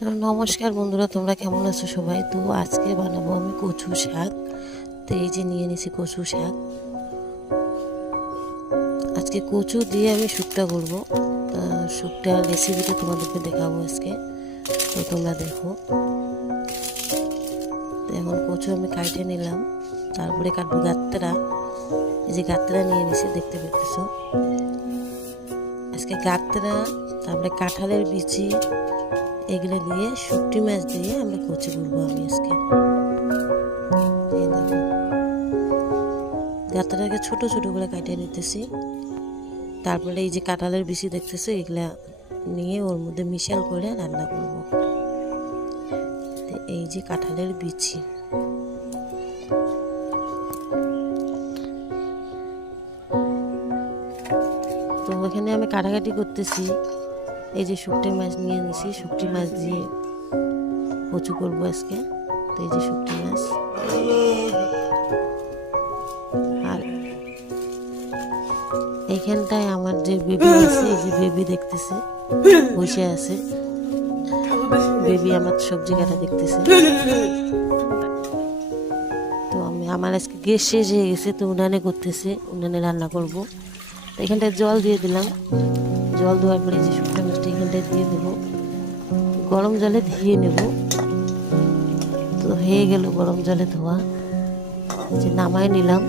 নমস্কার বন্ধুরা, তোমরা কেমন আছো সবাই? তো আজকে বানাবো আমি কচু শাক। তো এই যে নিয়ে নিছি কচু শাক। আজকে কচু দিয়ে আমি শুক্তা করবো। শুক্তার রেসিপিটা তোমাদেরকে দেখাবো আজকে। তো তোমরা দেখো। তো এখন কচু আমি কাটে নিলাম, তারপরে কাটবো গাত্রা। এই যে গাত্রা নিয়ে নিছি, দেখতে পেতেছ। আজকে গাত্রা, তারপরে কাঁঠালের বিচি, এগুলো দিয়ে শুকটি মাছ দিয়ে আমরা কচু করবো আমি আজকে। এই দেখো, গাত্রাটাকে ছোট ছোট করে কাটিয়ে নিতেছি। তারপরে এই যে কাঁঠালের বিচি দেখতেছে, এগুলা নিয়ে ওর মধ্যে মিশাল করে রান্না করব। এই যে কাঁঠালের বিচি, তো এখানে আমি কাটাকাটি করতেছি। এই যে শুকটি মাছ নিয়ে নিছি, শুকটি মাছ দিয়ে কচু করবো আজকে। তো এই যে শুকটি মাছ, আর এইখানটায় আমার যে বেবি আছে, এই যে বেবি দেখতেছে, বসে আছে। বেবি আমার সবজি কাটা দেখতেছে। তো আমার আজকে গ্যাস শেষ হয়ে গেছে, তো উনানে করতেছে, উনানে রান্না করব। তো এখানটায় জল দিয়ে দিলাম। জল দেওয়ার পরে যে শুকনো মাছটা এখানটায় দিয়ে দেবো, গরম জলে ধুয়ে নেব। তো হয়ে গেল গরম জলে ধোয়া, যে নামায় নিলাম।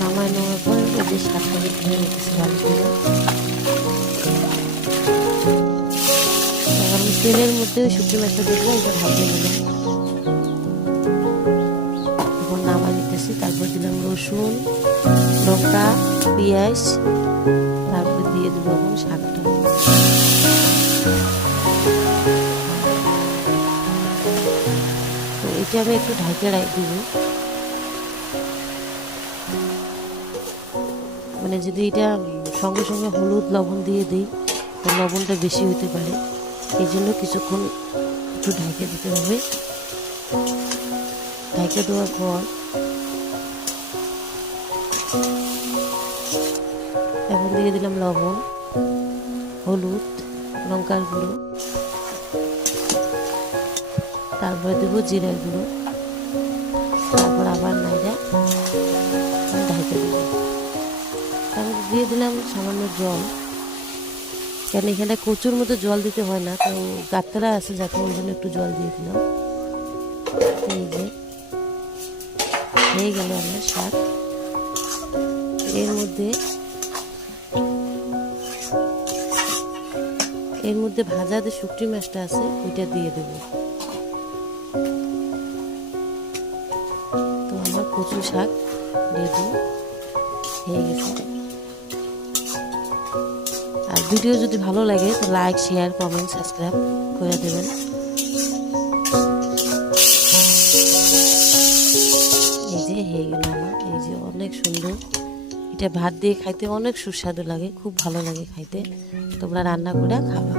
নামায় নেওয়ার পর এই যে শাকটাকে ধুয়ে রেখেছি ভালো করে। আমি তেলের মধ্যে ওই শুকনো মাছটা দেখবো, এটা ভাজে নিলাম। এখন নামায় নিতেছি। তারপর দিলাম রসুন, লঙ্কা, পেঁয়াজ, তারপরে দিয়ে দেবো এখন শাকটা। তো এটা আমি একটু ঢাকে দিব, মানে যদি এটা সঙ্গে সঙ্গে হলুদ লবণ দিয়ে দিই, তো লবণটা বেশি হতে পারে। এই জন্য কিছুক্ষণ একটু ঢাকে দিতে হবে। ঢাকে দেওয়ার পর এখন দিয়ে দিলাম লবণ, হলুদ, লঙ্কার গুঁড়ো, তারপরে দেবো জিরার গুঁড়ো। তারপর আবার নাইরা ঢাকে দেবো। তারপর দিয়ে দিলাম সামান্য জল, কেন এখানে কচুর মতো জল দিতে হয় না, তো গাত্রা আছে যাতে, ওই জন্য একটু জল দিয়ে দিলাম। এই যে হয়ে গেল আমার শাক। এর মধ্যে ভাজা যে শুকটি মাছটা আছে ওইটা দিয়ে দেব। তো আমার কচু শাক রেডি হয়ে গেছে। আর ভিডিও যদি ভালো লাগে তো লাইক, শেয়ার, কমেন্ট, সাবস্ক্রাইব করে দেবেন। এই যে হয়ে গেল আমার, এই যে অনেক সুন্দর। এটা ভাত দিয়ে খাইতে অনেক সুস্বাদু লাগে, খুব ভালো লাগে খাইতে। তোমরা রান্না করে খাবা।